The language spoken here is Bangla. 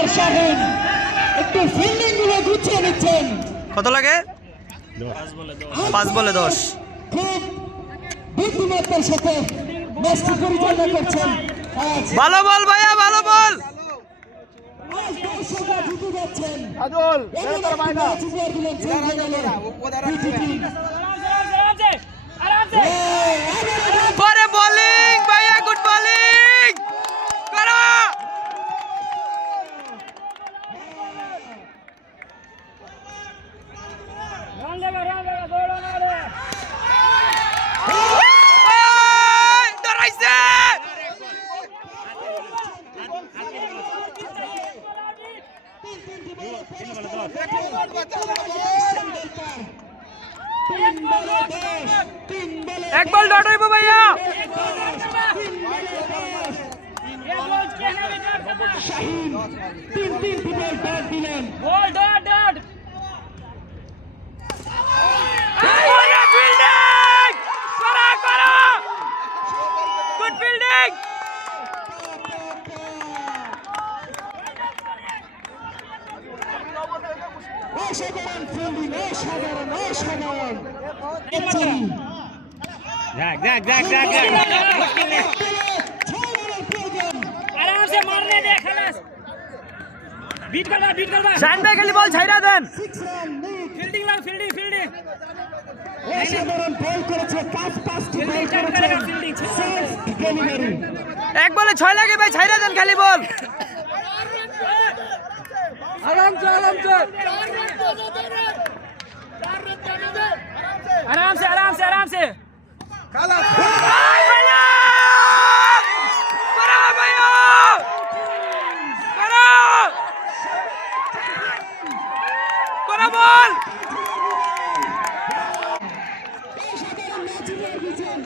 আর শাহিন একটু ফিল্ডিং গুলো গুছিয়ে নিচ্ছেন। কত লাগে? 5 বলে 10। খুব বুদ্ধিমত্তার সাথে ম্যাচটি পরিচালনা করছেন। ভালো বল ভাইয়া, ভালো বল। আজ দর্শকরা জিতে যাচ্ছেন। আদল পরে বোলিং ভাইয়া, গুড বোলিং করো। ডরাইছে। এক বল ডট হইব ভাইয়া। শাহিন তিন বল ডট দিলেন। ফিল্ডিং করা করা, গুড ফিল্ডিং। অসাধারণ ফিল্ডিং, অসাধারণ অসাধারণ। आराम से मारने दे, खलास बीट कर बा শাহিন ভাই খালি বল ছাইরা দেন। फील्डिंग लाओ, फील्डिंग অসাধারণ বল করেছে, পাঁচটি বল করেছে, সার্ভ ডেলিভারি। এক বলে 6 লাগে ভাই, ছাইরা দেন খালি বল। आराम से आराम से ভাই ভাইয়া করা ভাইয়া, করা বল। অসাধারণ ম্যাচ উপহার দিচ্ছেন